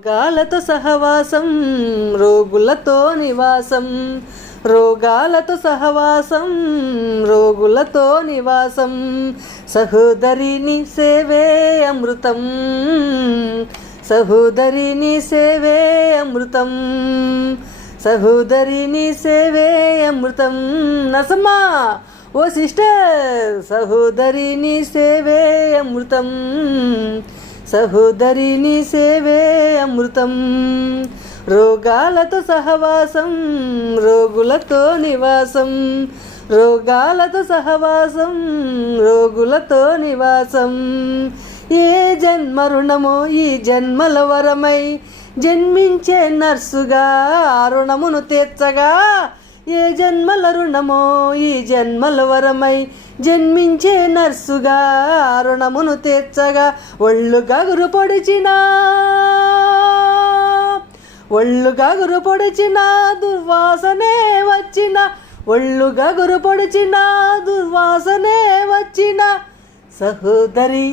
రోగాలతో సహవాసం రోగులతో నివాసం, రోగాలతో సహవాసం రోగులతో నివాసం, సహోదరిని సేవే అమృతం, సహోదరిని సేవే అమృతం, సహోదరిని సేవే అమృతం. నరసమ్మా ఓ సిస్టర్, సహోదరిని సేవే అమృతం, సహోదరిని సేవే అమృతం. రోగాలతో సహవాసం రోగులతో నివాసం, రోగాలతో సహవాసం రోగులతో నివాసం. ఏ జన్మ రుణమో ఈ జన్మల వరమై జన్మించే నర్సుగా రుణమును తీర్చగా, ఏ జన్మల రుణమో ఈ జన్మల వరమై జన్మించే నర్సుగా రుణమును తీర్చగా, ఒళ్ళు గగురు పొడిచినా ఒళ్ళు గగురు పొడిచిన దుర్వాసనే వచ్చిన, ఒళ్ళు గగురు పొడిచిన దుర్వాసనే వచ్చిన, సహోదరి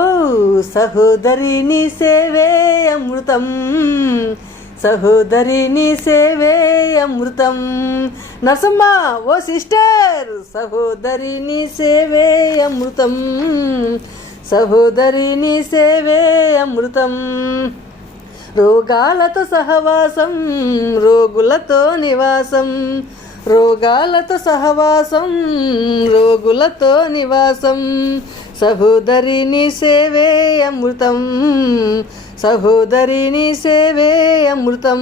ఓ సహోదరిని సేవే అమృతం, సహోదరిని సేవే అమృతం. నరసమ్మ ఓ సిస్టర్, సహోదరిని సేవే అమృతం, సహోదరిని సేవే అమృతం. రోగాలతో సహవాసం రోగులతో నివాసం, రోగాలతో సహవాసం రోగులతో నివాసం, సహోదరిని సేవే అమృతం, సహోదరిని సేవే అమృతం.